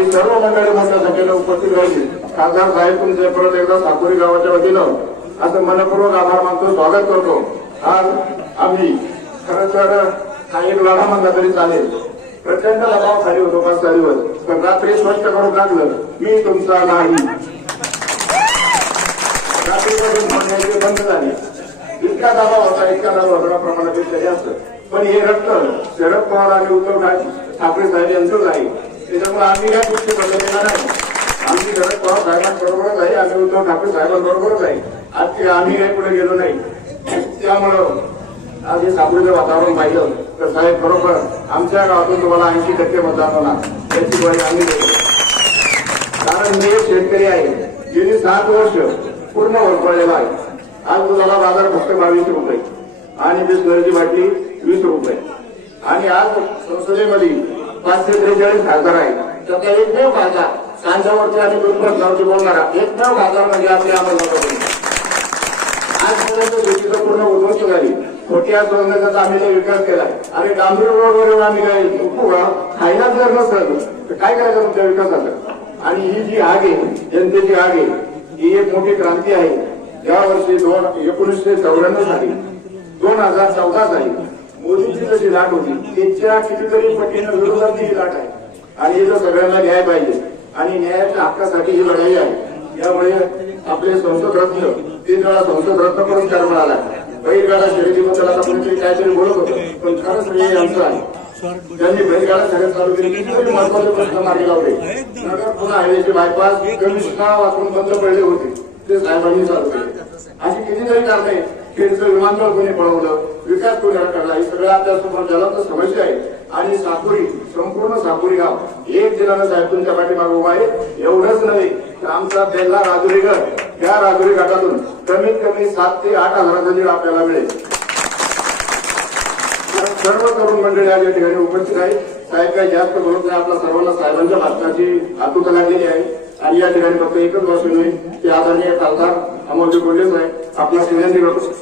आणि सर्व मंडळी मोठ्या संख्येने उपस्थित राहिली. खासदार साहेब तुमचे परत एकदा साकोरी गावाच्या वतीनं असं मनपूर्वक आभार मानतो, स्वागत करतो. आज आम्ही खरं तर हा एक लढा म्हणला तरी चालेल. प्रचंड दबाव खाली होतो 5-6 दिवस, पण रात्री स्पष्ट करून टाकलं मी तुमचा नाही. रात्रीपासून म्हणण्याचे बंद झाले. इतका दबाव होता प्रमाणापेक्षा जास्त. पण हे रक्त शरद पवार आणि उद्धव ठाकरे साहेब यांचंच आहे. त्याच्यामुळे आम्ही या गोष्टी बदललेल्या नाही. आम्ही शरद पवार साहेबांबरोबरच आहे, आम्ही उद्धव ठाकरे साहेबांबरोबरच आहे. आज आम्ही काही पुढे गेलो नाही. त्यामुळं आज हे साकोरीचं वातावरण पाहिलं तर साहेब बरोबर आमच्या गावातून तुम्हाला 80% मतदान होणार याची ग्वाही आम्ही देतो. कारण मी एक शेतकरी आहे, गेली 7 वर्ष पूर्ण वरपडलेला आहे. आज दुधाला बाजार फक्त 22 रुपये आणि बिस्लरीची बाटली 20 रुपये. आणि आज संसदेमध्ये 543 खासदार आहेत. त्याचा एकमेव खासदार कांद्यावरती आणि दूध प्रश्नावरती बोलणारा एकमेव खासदार म्हणजे आपले अंमलबजावणी. आजपर्यंत शेतीचं पूर्ण उद्ध्वस्त झाली. खोट्या सोडण्याचा आम्ही विकास केलाय. आणि डांबरी रोडवर आम्ही काय खायला जर नसलं तर काय करायचं तुमच्या विकासाचं. आणि ही जी आग आहे, जनतेची आग आहे, ही एक मोठी क्रांती आहे. या वर्षी 1994 साली 2014 साली मोदींची जशी लाट होती त्याच्या कितीतरी पटीनं विरोधातली ही लाट आहे. आणि हे सगळ्यांना न्याय पाहिजे आणि न्यायाच्या हक्कासाठी ही लढाई आहे. यामुळे आपले संसद रत्न 3 वेळा संसद रत्न पुरस्कार मिळाला. बैलगाडा शर्यतीबद्दल आता कोणीतरी काहीतरी बोलत होतं, पण खरंच श्रेय यांचं आहे. त्यांनी बैलगाडा शर्यत चालू केली. कितीतरी महत्वाचे प्रश्न मार्गी लावले. नगर पुन्हा हायवेचे बायपास कमिशना वाचून बंद पडले होते, ते साहेबांनी चालू केले. अशी कितीतरी कारणे. खेडचं विमानतळ कोणी पळवलं, विकास कोणी करला, ही सगळं आपल्यासमोर ज्वलंत समस्या आहे. आणि साकोरी, संपूर्ण साकोरी गाव एक दिलानं साहेब तुमच्या पाठीमागे उभा आहे. एवढंच नव्हे तर आमचा बेल्ला राजुरी गट, या राजुरी गटातून कमीत कमी 7 ते 8 हजाराचा लीड आपल्याला मिळेल. सर्व तरुण मंडळी आज या ठिकाणी उपस्थित आहे. साहेब काही जास्त बोलत नाही. आपल्या सर्वांना साहेबांच्या भाषणाची आतुरता लागलेली आहे. आणि या ठिकाणी फक्त एकच भाषण होईल ते आदरणीय खासदार अमोलजी कोल्हे साहेब आपला विनंती करतो.